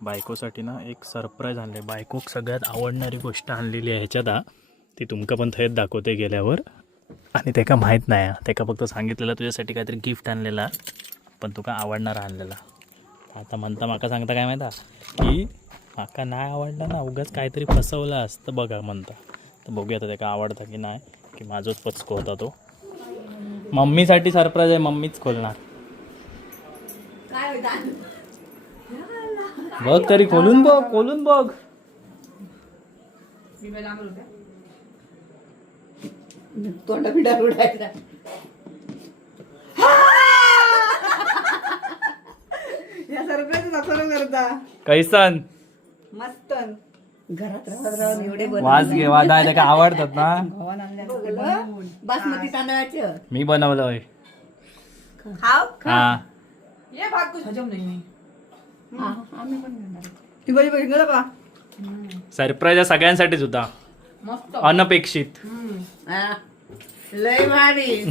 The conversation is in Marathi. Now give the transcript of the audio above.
बायकोसाठी ना एक सरप्राईज आणले. बायकोक सगळ्यात आवडणारी गोष्ट आणलेली आहे ह्याच्यात. ती तुमका पण थेट दाखवते गेल्यावर. आणि ते का माहीत नाही, ते का फक्त सांगितलेलं तुझ्यासाठी काहीतरी गिफ्ट आणलेला, पण तुका आवडणारा आणलेला. आता म्हणता माका सांगता काय माहिती की माका नाही आवडला ना, उगाच काहीतरी फसवलं असतं बघा म्हणता. तर बघूया आता ते का आवडता की नाही, की माझोच पचको होता तो. मम्मीसाठी सरप्राईज आहे, मम्मीच खोलणार. बघ तरी खोलून बघ, खोलून बघ. तोंडा पिंडा उडायचा. या सरप्राईज नको करता. कैसन मस्त घरात राहून एवढे वाज घे, वाद आहे का आवडतात ना. बासमती तांदळाचे मी बनवलंय. खाव हा ये भात कुछ हजम नाही. आम्ही पण घेणार. ती बरी बघितलं का सरप्राईज सगळ्यांसाठीच होता, मस्त अनपेक्षित. लय भारी